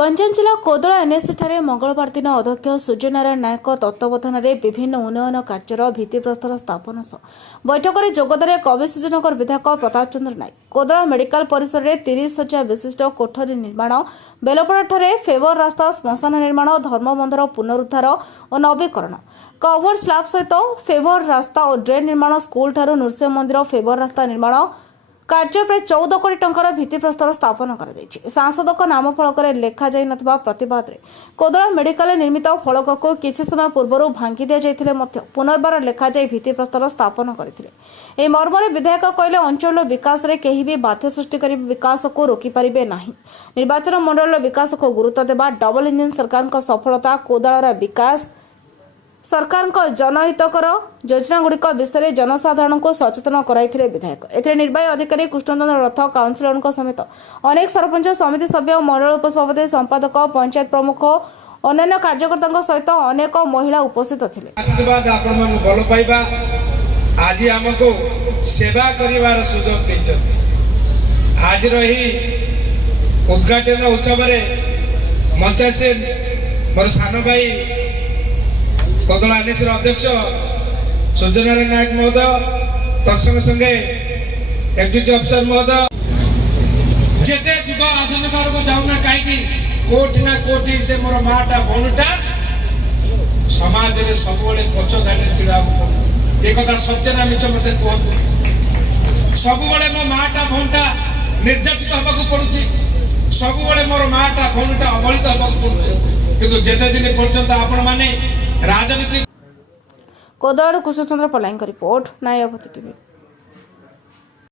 गंजाम जिला कोदला एनएससी ठारे मंगलवार दिन अध्यक्ष सूर्यनारायण नायक तत्वावधान में विभिन्न उन्नयन कार्यर भित्तिप्रस्तर स्थापन सह बैठक में जोगदेले कविसूर्यनगर विधायक प्रताप चंद्र नायक। कोदला मेडिकल परिसर में 30 शଯ୍या विशिष्ट कोठरी निर्माण, बेलपड़ा ठारे फेवर रास्ता श्मशान निर्माण, धर्मबंधर पुनरुद्धार और नवीकरण, कवर स्लाब सहित फेवर रास्ता और ड्रेन निर्माण, स्कूल ठारू नृसिंह मंदिर फेवर रास्ता निर्माण कार्य प्राय 14 कोटी टंकार भित्तिप्रस्तर स्थापन कर सांसद नाम फलक लेखा जाई नथिबा प्रतिवाद रे कोदला मेडिकल निर्मित फलक को किछि समय पूर्व भांगी दिया जाइथिले मध्य पुनर्बार लेखा जाई भित्तिप्रस्तर स्थापन करथिले। ए मर्मरे विधायक कहले अंचल विकास रे केही भी बाध्य सृष्टि करी विकास को रोकी परिबे नाही। निर्वाचन मंडल विकास को गुरुत्व देबा डबल इंजन सरकार को सफलता कोदलार विकास सरकार जनहितकर योजना गुड़िक विषय जनसाधारण को सचेतन कराइथिले विधायक। एथिरे निर्वाही अधिकारी कृष्णचंद्र रथ, काउंसिलर समेत अनेक सरपंच, समिति सभ्य, मंडल उपसभापति, संपादक, पंचायत प्रमुख, अन्य कार्यकर्ता सहित अनेक महिला उपस्थित थिले। आशीर्वाद आपन भल पाइबा आज हमको सेवा करिवार सुजोग दैछथि। आज रही उद्घाटन उत्सव रे मंचासे मोर सान भाई कोदला एनएससी अध्यक्ष सूर्यनारायण नायक महोदय तत्संगे संगे एक्जिक्यूटिव अफिसर महोदय जेते जुग आधुनिक आड़ को जाऊना कहीं कोटी ना कोटी से मोर माटा भौणीटा समाज रे सब पछ घाटे छिड़ा एक कथा सत्य ना मिछ मते कहतु। सब मो माटा भौणीटा निर्यातित हबाकू पड़ुची, सब मोर माटा भौणीटा अवहेलित हबाकू पड़ुची, किंतु जेते दिन पर्यंत आपण माने राजनीति। कोदलार कृष्णचंद्र पलाईंक रिपोर्ट, नायपति टीवी।